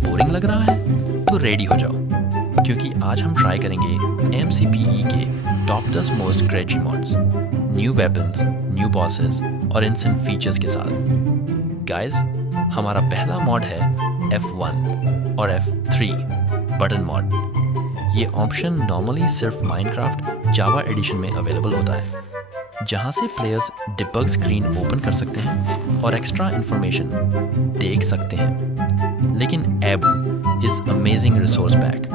Boring लग रहा है तो रेडी हो जाओ, क्योंकि आज हम ट्राई करेंगे MCPE के टॉप 10 मोस्ट ग्रेची mods, new weapons, new bosses और इंसेंट फीचर्स के साथ। गाइस, हमारा पहला मॉड है F1 और F3 बटन मॉड। ये ऑप्शन नॉर्मली सिर्फ माइनक्राफ्ट जावा एडिशन में अवेलेबल होता है, जहाँ से प्लेयर्स डिबग स्क्रीन ओपन कर सकते हैं और एक्स्ट्रा इंफॉर्मेशन देख सकते हैं। लेकिन एबू इस अमेजिंग रिसोर्स पैक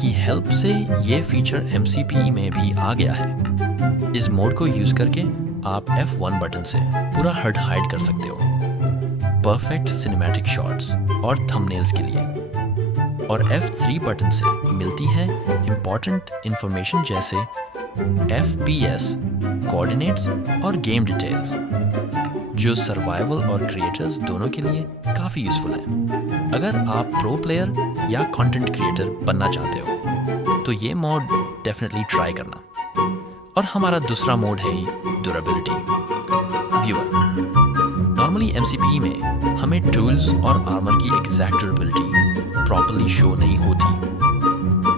की हेल्प से ये फीचर MCPE में भी आ गया है। इस मोड को यूज करके आप F1 बटन से पूरा HUD हाइड कर सकते हो, परफेक्ट सिनेमैटिक शॉट्स और थंबनेल्स के लिए। और F3 बटन से मिलती है इंपॉर्टेंट इंफॉर्मेशन जैसे FPS, कोऑर्डिनेट्स और गेम डिटेल्स, जो सर्वाइवल और क्रिएटर्स दोनों के लिए काफ़ी यूज़फुल है। अगर आप प्रो प्लेयर या कंटेंट क्रिएटर बनना चाहते हो तो ये मोड डेफिनेटली ट्राई करना। और हमारा दूसरा मोड है ड्यूरेबिलिटी व्यूअर। नॉर्मली MCPE में हमें टूल्स और आर्मर की एग्जैक्ट ड्यूरेबिलिटी प्रॉपर्ली शो नहीं होती,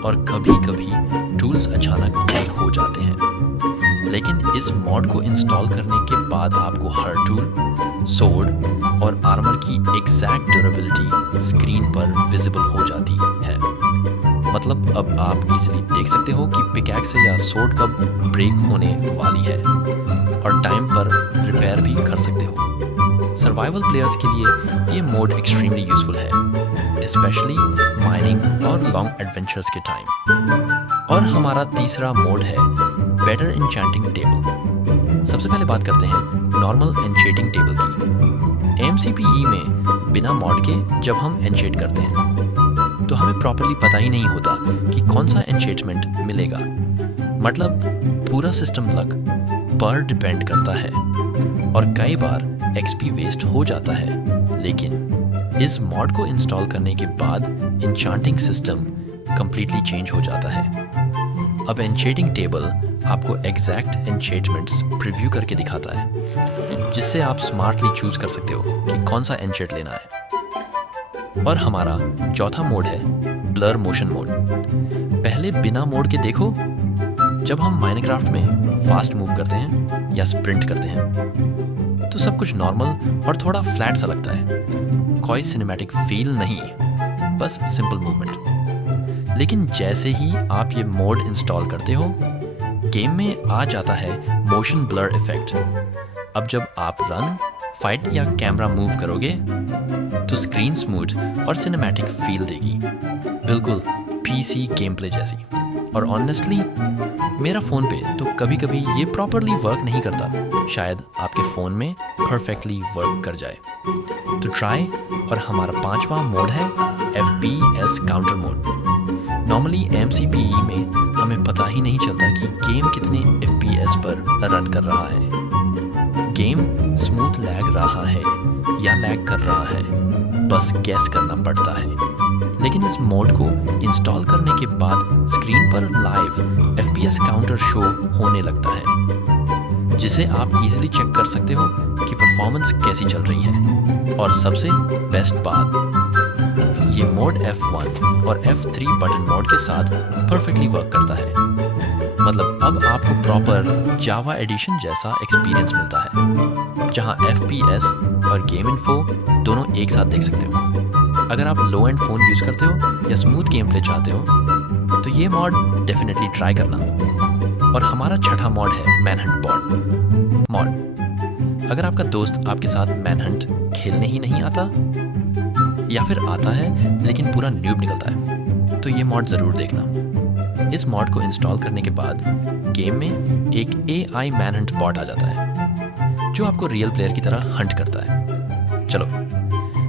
और कभी कभी टूल्स अचानक ब्रेक हो जाते हैं। लेकिन इस मॉड को इंस्टॉल करने के बाद आपको हर टूल, सोर्ड और आर्मर की एग्जैक्ट ड्यूरेबिलिटी स्क्रीन पर विजिबल हो जाती है। मतलब अब आप इजीली देख सकते हो कि पिकैक्स या सोर्ड कब ब्रेक होने वाली है, और टाइम पर रिपेयर भी कर सकते हो। सर्वाइवल प्लेयर्स के लिए ये मोड एक्सट्रीमली यूजफुल है, स्पेशली माइनिंग और लॉन्ग एडवेंचर्स के टाइम। और हमारा तीसरा मोड है बेटर एन्चेंटिंग टेबल। सबसे पहले बात करते हैं नॉर्मल एन्चेंटिंग टेबल की। MCPE में बिना मॉड के जब हम एन्चेंट करते हैं तो हमें प्रॉपर्ली पता ही नहीं होता कि कौन सा एन्चेंटमेंट मिलेगा। मतलब पूरा सिस्टम लक पर डिपेंड करता है, और कई बार XP वेस्ट हो जाता है। लेकिन इस मॉड को इंस्टॉल करने के बाद एन्चेंटिंग सिस्टम कंप्लीटली चेंज हो जाता है। अब एन्चेंटिंग टेबल आपको एग्जैक्ट एन्चेंटमेंट्स प्रीव्यू करके दिखाता है, जिससे आप स्मार्टली चूज कर सकते हो कि कौन सा एन्चेंट लेना है। और हमारा चौथा मोड है ब्लर मोशन मोड। पहले बिना मोड के देखो, जब हम माइनक्राफ्ट में फास्ट मूव करते हैं या स्प्रिंट करते हैं तो सब कुछ नॉर्मल और थोड़ा फ्लैट सा लगता है, कोई सिनेमैटिक फील नहीं, बस सिंपल मूवमेंट। लेकिन जैसे ही आप ये मोड इंस्टॉल करते हो, गेम में आ जाता है मोशन ब्लर इफेक्ट। अब जब आप रन, फाइट या कैमरा मूव करोगे तो स्क्रीन स्मूथ और सिनेमैटिक फील देगी, बिल्कुल PC गेम प्ले जैसी। और ऑनेस्टली मेरा फ़ोन पे तो कभी कभी ये प्रॉपरली वर्क नहीं करता, शायद आपके फ़ोन में परफेक्टली वर्क कर जाए। तो ट्राई। और हमारा पांचवा मोड है FPS counter mode. Normally MCPE में हमें पता ही नहीं चलता कि गेम कितने FPS पर रन कर रहा है। गेम स्मूथ लैग रहा है या लैग कर रहा है, बस गैस करना पड़ता है। लेकिन इस मोड को इंस्टॉल करने के बाद स्क्रीन पर लाइव FPS काउंटर शो होने लगता है, जिसे आप इजीली चेक कर सकते हो कि परफॉर्मेंस कैसी चल रही है। और सबसे बेस्ट बात, ये मोड F1 और F3 बटन मोड के साथ परफेक्टली वर्क करता है। मतलब अब आपको प्रॉपर जावा एडिशन जैसा एक्सपीरियंस मिलता है, जहां FPS और गेम इन्फो दोनों एक साथ देख सकते हो। अगर आप लो एंड फ़ोन यूज़ करते हो या स्मूथ गेम प्ले चाहते हो तो ये मॉड डेफिनेटली ट्राई करना। और हमारा छठा मॉड है मैनहंट मॉड। अगर आपका दोस्त आपके साथ मैनहंट खेलने ही नहीं आता, या फिर आता है लेकिन पूरा न्यूब निकलता है, तो ये मॉड ज़रूर देखना। इस मॉड को इंस्टॉल करने के बाद गेम में एक AI मैनहंट बॉट आ जाता है, जो आपको रियल प्लेयर की तरह हंट करता है। चलो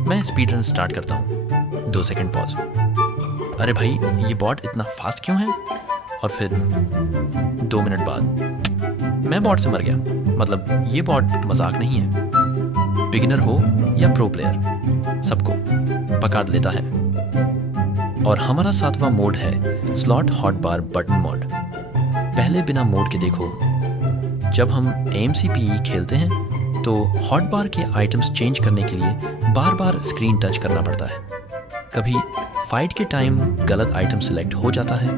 मैं स्पीड रन स्टार्ट करता हूँ। 2 सेकंड पॉज। अरे भाई, ये बॉट इतना फास्ट क्यों है? और फिर 2 मिनट बाद मैं बॉट से मर गया। मतलब ये बॉट मजाक नहीं है, बिगिनर हो या प्रो प्लेयर सबको पकड़ लेता है। और हमारा 7वां मोड है स्लॉट हॉटबार बटन मोड। पहले बिना मोड के देखो, जब हम MCPE खेलते हैं तो हॉटबार के आइटम्स चेंज करने के लिए बार बार स्क्रीन टच करना पड़ता है। कभी फाइट के टाइम गलत आइटम सिलेक्ट हो जाता है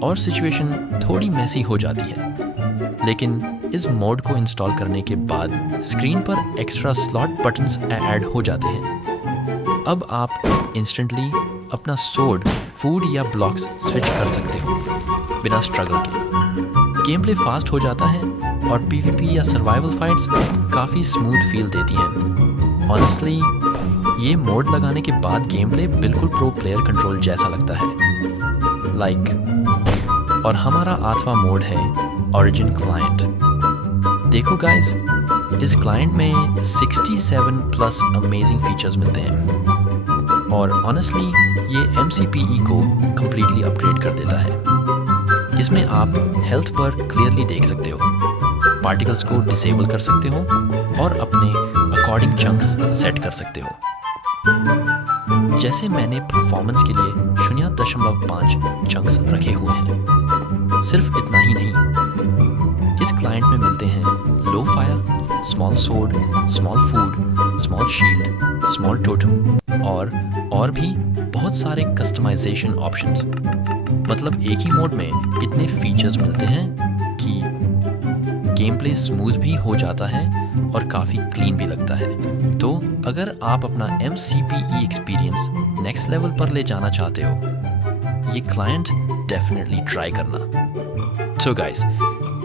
और सिचुएशन थोड़ी मैसी हो जाती है, लेकिन इस मोड को इंस्टॉल करने के बाद स्क्रीन पर एक्स्ट्रा स्लॉट बटन्स ऐड हो जाते हैं। अब आप इंस्टेंटली अपना सोर्ड, फूड या ब्लॉक्स स्विच कर सकते हो बिना स्ट्रगल के। गेम प्ले फास्ट हो जाता है और पीवीपी या सर्वाइवल फाइट्स काफ़ी स्मूथ फील देती हैं। ऑनेस्टली ये मोड लगाने के बाद गेम प्ले बिल्कुल प्रो प्लेयर कंट्रोल जैसा लगता है। और हमारा 8वां मोड है ओरिजिन क्लाइंट। देखो गाइस, इस क्लाइंट में 67 प्लस अमेजिंग फीचर्स मिलते हैं और ऑनेस्टली ये MCPE को कम्प्लीटली अपग्रेड कर देता है। इसमें आप हेल्थ पर क्लियरली देख सकते हो, पार्टिकल्स को डिसेबल कर सकते हो और अपने अकॉर्डिंग चंक्स सेट कर सकते हो। जैसे मैंने परफॉर्मेंस के लिए 0.5 चंक्स रखे हुए हैं। सिर्फ इतना ही नहीं, इस क्लाइंट में मिलते हैं low fire, small sword, small food, small shield, small totem और भी बहुत सारे कस्टमाइजेशन ऑप्शंस। मतलब एक ही मोड में इतने फीचर्स मिलते हैं कि गेम प्ले स्मूथ भी हो जाता है और काफ़ी क्लीन भी लगता है। तो अगर आप अपना MCPE एक्सपीरियंस नेक्स्ट लेवल पर ले जाना चाहते हो, ये क्लाइंट डेफिनेटली ट्राई करना। सो गाइस,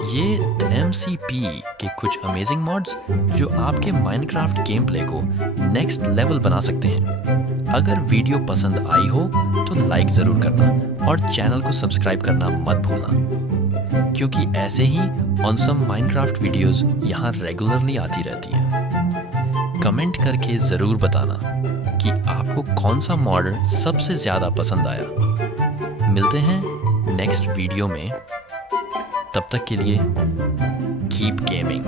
ये MCPE के कुछ अमेजिंग मॉड्स जो आपके माइनक्राफ्ट गेम प्ले को नेक्स्ट लेवल बना सकते हैं। अगर वीडियो पसंद आई हो तो लाइक ज़रूर करना और चैनल को सब्सक्राइब करना मत भूलना, क्योंकि ऐसे ही ऑनसम माइनक्राफ्ट वीडियोस यहाँ रेगुलरली आती रहती हैं। कमेंट करके ज़रूर बताना कि आपको कौन सा मॉडल सबसे ज़्यादा पसंद आया। मिलते हैं नेक्स्ट वीडियो में, तब तक के लिए कीप गेमिंग।